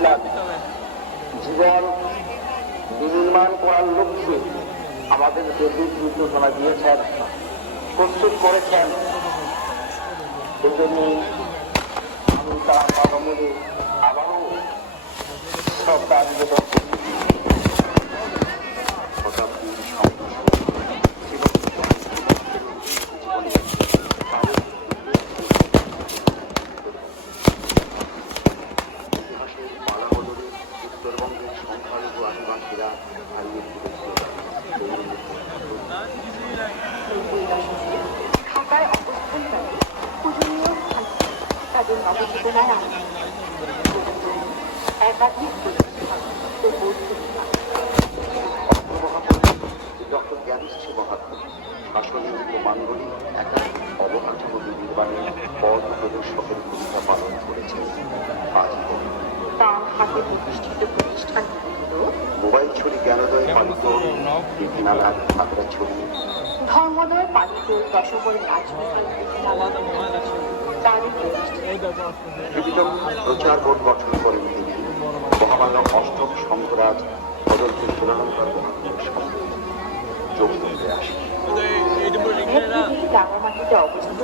করেছিলাম জীবন বিনির্মাণ করার লক্ষ্যে আমাদের দেবীর নির্দেশনা দিয়েছেন, প্রস্তুত করেছেন। এই জন্য আমি তার পদমূলে আবারও শ্রদ্ধা নিবেদন করি। উত্তরবঙ্গের সংখ্যালঘু আদিবাসীরা হারিয়ে ঢাকায় অবস্থানকারী পূজনীয় তাদের নবচেতনায় একাধিক ডক্টর জ্ঞানশ্রী মহাত্মা শাসনের উপমাঙ্গলী একাধিক অবকাঠামো নির্মাণে পথ প্রদর্শকের ভূমিকা পালন করেছেন। তার হাতে প্রতিষ্ঠিত প্রতিষ্ঠানগুলো মোবাইল ছড়ি জ্ঞানোদয় পালিত মেঘনালার খাগড়াছড়ি, ধর্মোদয় পালিত দশবল রাজমহল তাদের বিবিধ প্রচার বোর্ড গঠন করেন তিনি। মহামান্য অষ্টম সংঘরাজ বদলকে তুলনান্তর যোগ করতে আসেন। রাঙামাটিতে অবস্থিত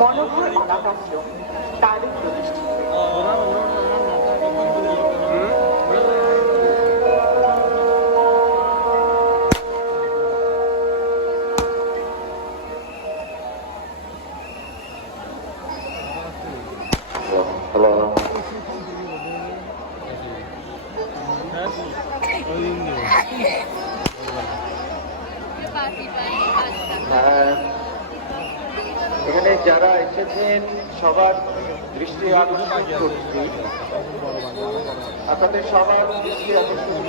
মনোহর অনাথাশ্রম তারই প্রতিষ্ঠিত। এখানে যারা এসেছেন সবার দৃষ্টি আকর্ষণ করছি, আপনাদের সবার দৃষ্টি আকর্ষণ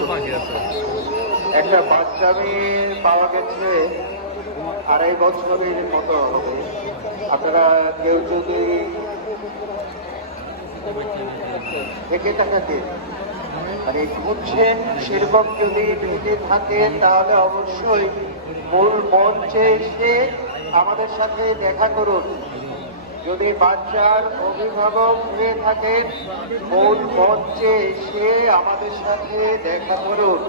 একটা বাচ্চা মেয়ে পাওয়া গেছে 2.5 বছরের মতো হবে। আপনারা কেউ যদি থেকে থাকাতে মানে খুঁজছেন সেরকম যদি ভেবে থাকেন তাহলে অবশ্যই মূল মঞ্চে এসে আমাদের সাথে দেখা করুন। যদি বাচ্চার অভিভাবক হয়ে থাকেন মূল মঞ্চে এসে আমাদের সাথে দেখা করুন।